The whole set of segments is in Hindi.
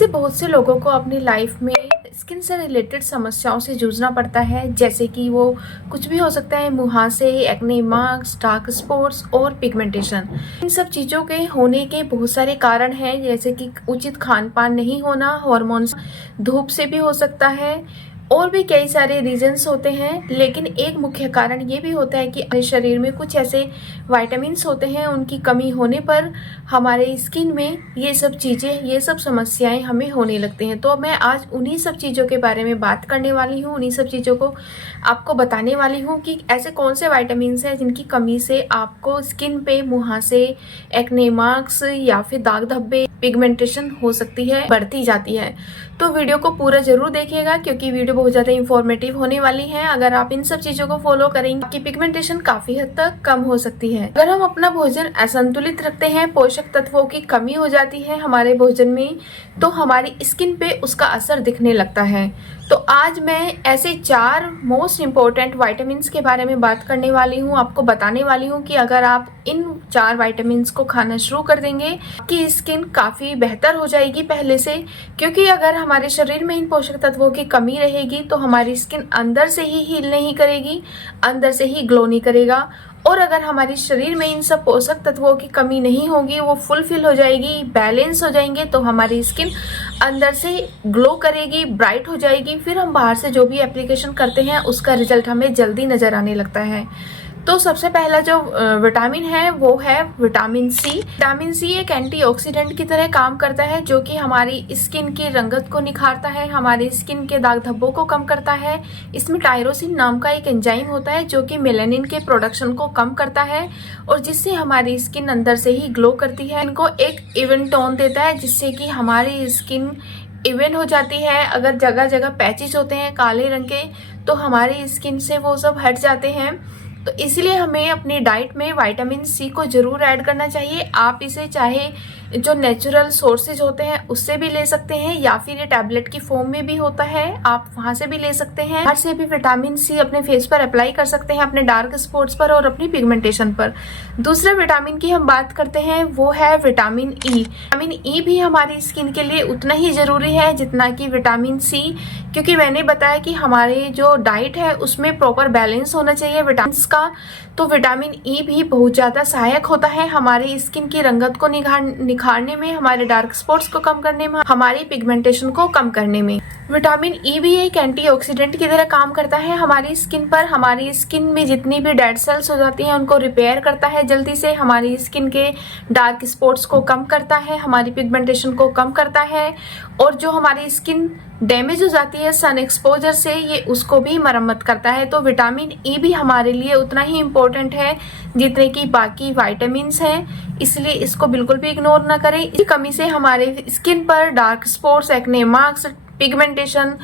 से बहुत से लोगों को अपनी लाइफ में स्किन से रिलेटेड समस्याओं से जूझना पड़ता है, जैसे कि वो कुछ भी हो सकता है, मुहासे, एक्ने मार्क्स, डार्क स्पॉट्स और पिगमेंटेशन। इन सब चीज़ों के होने के बहुत सारे कारण हैं, जैसे कि उचित खान पान नहीं होना, हार्मोन्स, धूप से भी हो सकता है और भी कई सारे रीजंस होते हैं। लेकिन एक मुख्य कारण ये भी होता है कि हमारे शरीर में कुछ ऐसे विटामिन्स होते हैं, उनकी कमी होने पर हमारे स्किन में ये सब चीज़ें, ये सब समस्याएं हमें होने लगती हैं। तो मैं आज उन्हीं सब चीज़ों के बारे में बात करने वाली हूँ, उन्हीं सब चीज़ों को आपको बताने वाली हूँ कि ऐसे कौन से विटामिन्स हैं जिनकी कमी से आपको स्किन पे मुहासे, एक्ने मार्क्स या फिर दाग धब्बे, पिगमेंटेशन हो सकती है, बढ़ती जाती है। तो वीडियो को पूरा जरूर देखिएगा क्योंकि वीडियो बहुत ज़्यादा इंफॉर्मेटिव होने वाली है। अगर आप इन सब चीज़ों को फॉलो करेंगे आपकी पिगमेंटेशन काफ़ी हद तक कम हो सकती है। अगर हम अपना भोजन असंतुलित रखते हैं, पोषक तत्वों की कमी हो जाती है हमारे भोजन में, तो हमारी स्किन पे उसका असर दिखने लगता है। तो आज मैं ऐसे 4 मोस्ट इम्पोर्टेंट विटामिन्स के बारे में बात करने वाली हूँ, आपको बताने वाली हूँ कि अगर आप इन 4 विटामिन्स को खाना शुरू कर देंगे, आपकी स्किन काफ़ी बेहतर हो जाएगी पहले से। क्योंकि अगर हमारे शरीर में इन पोषक तत्वों की कमी रहेगी तो हमारी स्किन अंदर से ही हील नहीं करेगी, अंदर से ही ग्लो नहीं करेगा। और अगर हमारे शरीर में इन सब पोषक तत्वों की कमी नहीं होगी, वो फुलफिल हो जाएगी, बैलेंस हो जाएंगे, तो हमारी स्किन अंदर से ग्लो करेगी, ब्राइट हो जाएगी। फिर हम बाहर से जो भी एप्लीकेशन करते हैं उसका रिजल्ट हमें जल्दी नजर आने लगता है। तो सबसे पहला जो विटामिन है वो है विटामिन सी। विटामिन सी एक एंटीऑक्सीडेंट की तरह काम करता है, जो कि हमारी स्किन की रंगत को निखारता है, हमारी स्किन के दाग धब्बों को कम करता है। इसमें टायरोसिन नाम का एक एंजाइम होता है जो कि मेलानिन के प्रोडक्शन को कम करता है और जिससे हमारी स्किन अंदर से ही ग्लो करती है। इनको एक इवन टोन देता है जिससे कि हमारी स्किन इवन हो जाती है। अगर जगह जगह पैचेस होते हैं काले रंग के तो हमारी स्किन से वो सब हट जाते हैं। तो इसलिए हमें अपनी डाइट में विटामिन सी को जरूर ऐड करना चाहिए। आप इसे चाहे जो नेचुरल सोर्सेज होते हैं उससे भी ले सकते हैं या फिर ये टैबलेट की फॉर्म में भी होता है, आप वहां से भी ले सकते हैं। बाहर से भी विटामिन सी अपने फेस पर अप्लाई कर सकते हैं, अपने डार्क स्पॉट्स पर और अपनी पिगमेंटेशन पर। दूसरे विटामिन की हम बात करते हैं वो है विटामिन ई। विटामिन ई भी हमारी स्किन के लिए उतना ही जरूरी है जितना कि विटामिन सी, क्योंकि मैंने बताया कि हमारे जो डाइट है उसमें प्रॉपर बैलेंस होना चाहिए विटामिन का। तो विटामिन ई भी बहुत ज्यादा सहायक होता है हमारी स्किन की रंगत को निखारने में, हमारे डार्क स्पॉट्स को कम करने में, हमारी पिगमेंटेशन को कम करने में। विटामिन ई भी एक एंटीऑक्सीडेंट की तरह काम करता है हमारी स्किन पर। हमारी स्किन में जितनी भी डेड सेल्स हो जाती हैं उनको रिपेयर करता है जल्दी से, हमारी स्किन के डार्क स्पॉट्स को कम करता है, हमारी पिगमेंटेशन को कम करता है और जो हमारी स्किन डैमेज हो जाती है सन एक्सपोजर से, ये उसको भी मरम्मत करता है। तो विटामिन ई भी हमारे लिए उतना ही इम्पोर्टेंट है जितने कि बाकी विटामिन्स हैं, इसलिए इसको बिल्कुल भी इग्नोर ना करें। इसकी कमी से हमारे स्किन पर dark spots, acne marks, pigmentation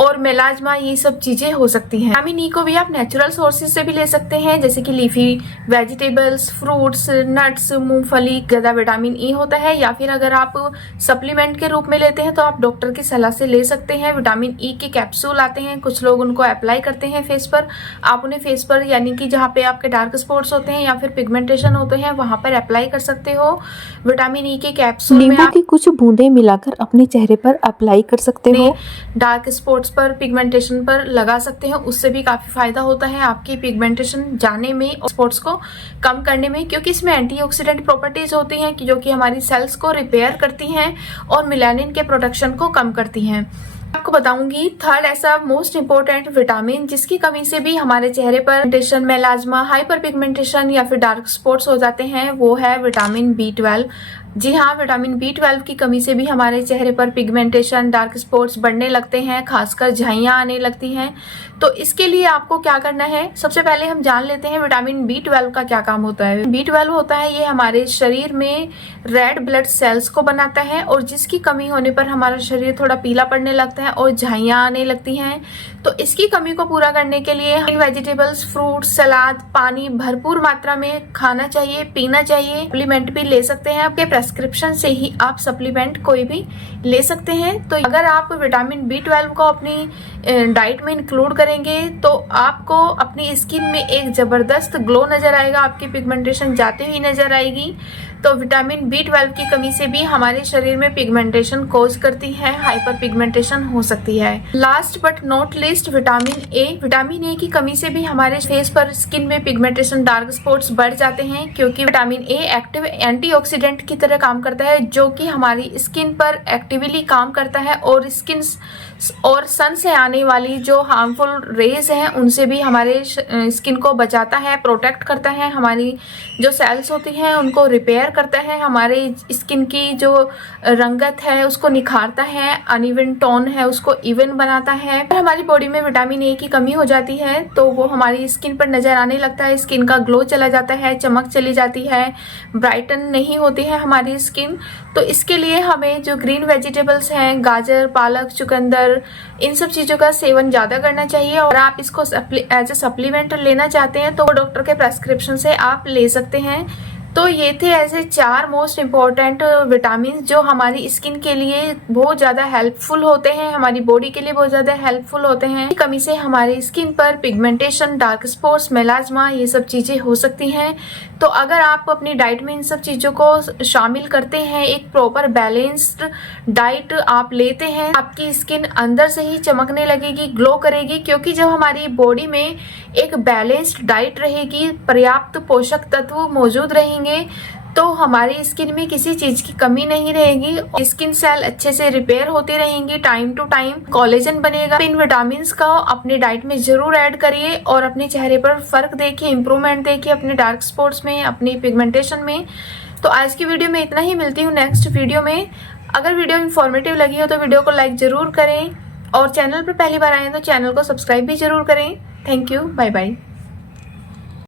और मेलाज्मा, ये सब चीजें हो सकती हैं। विटामिन ई को भी आप नेचुरल सोर्सेज से भी ले सकते हैं, जैसे कि लीफी वेजिटेबल्स, फ्रूट्स, नट्स, मूंगफली, ज्यादा विटामिन ई होता है। या फिर अगर आप सप्लीमेंट के रूप में लेते हैं तो आप डॉक्टर की सलाह से ले सकते हैं। विटामिन ई के कैप्सूल आते हैं, कुछ लोग उनको अप्लाई करते हैं फेस पर। आप उन्हें फेस पर यानी कि जहाँ पे आपके डार्क स्पॉट्स होते हैं या फिर पिगमेंटेशन होते हैं वहां पर अप्लाई कर सकते हो। विटामिन ई के कैप्सूल में आप कुछ बूंदे मिलाकर अपने चेहरे पर अप्लाई कर सकते हो, डार्क स्पॉट्स पर, पिगमेंटेशन पर लगा सकते हैं। उससे भी काफी फायदा होता है आपकी पिगमेंटेशन जाने में और स्पॉट्स को कम करने में, क्योंकि इसमें एंटीऑक्सीडेंट प्रॉपर्टीज होती हैं जो कि हमारी सेल्स को रिपेयर करती हैं और मेलानिन के प्रोडक्शन को कम करती हैं। आपको बताऊंगी थर्ड ऐसा मोस्ट इम्पोर्टेंट विटामिन जिसकी कमी से भी हमारे चेहरे पर पिगमेंटेशन, मेलाज्मा, हाइपर पिगमेंटेशन या फिर डार्क स्पॉट्स हो जाते हैं, वो है विटामिन B12। जी हाँ, विटामिन B12 की कमी से भी हमारे चेहरे पर पिगमेंटेशन, डार्क स्पॉट्स बढ़ने लगते हैं, खासकर झाइयाँ आने लगती हैं। तो इसके लिए आपको क्या करना है, सबसे पहले हम जान लेते हैं विटामिन B12 का क्या काम होता है। B12 होता है ये हमारे शरीर में रेड ब्लड सेल्स को बनाता है और जिसकी कमी होने पर हमारा शरीर थोड़ा पीला पड़ने लगता है और झाइयाँ आने लगती हैं। तो इसकी कमी को पूरा करने के लिए वेजिटेबल्स, फ्रूट, सलाद, पानी भरपूर मात्रा में खाना चाहिए, पीना चाहिए। सप्लीमेंट भी ले सकते हैं, आपके प्रेस्क्रिप्शन से ही आप सप्लीमेंट कोई भी ले सकते हैं। तो अगर आप विटामिन B12 को अपनी डाइट में इंक्लूड करेंगे तो आपको अपनी स्किन में एक जबरदस्त ग्लो नजर आएगा, आपकी पिगमेंटेशन जाती हुई नजर आएगी। तो विटामिन B12 की कमी से भी हमारे शरीर में पिगमेंटेशन कॉज करती है, हाइपर पिगमेंटेशन हो सकती है। Last but not least vitamin A की कमी से भी हमारे फेस पर, स्किन में पिगमेंटेशन, डार्क स्पॉट्स बढ़ जाते हैं, क्योंकि विटामिन ए एक्टिव एंटीऑक्सीडेंट की तरह काम करता है, जो कि हमारी स्किन पर एक्टिवली काम करता है और सन से आने वाली जो हार्मफुल रेज हैं उनसे भी हमारे स्किन को बचाता है, प्रोटेक्ट करता है, हमारी जो सेल्स होती हैं उनको रिपेयर करता है, हमारे स्किन की जो रंगत है उसको निखारता है, अनइवन टोन है उसको इवन बनाता है। अगर हमारी बॉडी में विटामिन ए की कमी हो जाती है तो वो हमारी स्किन पर नजर आने लगता है, स्किन का ग्लो चला जाता है, चमक चली जाती है, ब्राइटन नहीं होती है हमारी स्किन। तो इसके लिए हमें जो ग्रीन वेजिटेबल्स हैं, गाजर, पालक, चुकंदर, इन सब चीज़ों का सेवन ज़्यादा करना चाहिए। और आप इसको एज ए सप्लीमेंट लेना चाहते हैं तो डॉक्टर के प्रेस्क्रिप्शन से आप ले सकते हैं। तो ये थे ऐसे 4 मोस्ट इम्पॉर्टेंट विटामिन जो हमारी स्किन के लिए बहुत ज़्यादा हेल्पफुल होते हैं, हमारी बॉडी के लिए बहुत ज़्यादा हेल्पफुल होते हैं। कमी से हमारी स्किन पर पिगमेंटेशन, डार्क स्पॉट्स, मेलाज्मा, ये सब चीज़ें हो सकती हैं। तो अगर आप अपनी डाइट में इन सब चीज़ों को शामिल करते हैं, एक प्रॉपर बैलेंस्ड डाइट आप लेते हैं, आपकी स्किन अंदर से ही चमकने लगेगी, ग्लो करेगी, क्योंकि जब हमारी बॉडी में एक बैलेंस्ड डाइट रहेगी, पर्याप्त पोषक तत्व मौजूद रहेंगे, तो हमारी स्किन में किसी चीज की कमी नहीं रहेगी, स्किन सेल अच्छे से रिपेयर होती रहेंगी, टाइम टू टाइम कोलेजन बनेगा। इन विटामिन का अपने डाइट में जरूर ऐड करिए और अपने चेहरे पर फर्क देखिए, इंप्रूवमेंट देखिए अपने डार्क स्पॉट्स में, अपनी पिगमेंटेशन में। तो आज की वीडियो में इतना ही, मिलती हूँ नेक्स्ट वीडियो में। अगर वीडियो इंफॉर्मेटिव लगी हो तो वीडियो को लाइक जरूर करें और चैनल पर पहली बार आए तो चैनल को सब्सक्राइब भी जरूर करें। Thank you, bye bye.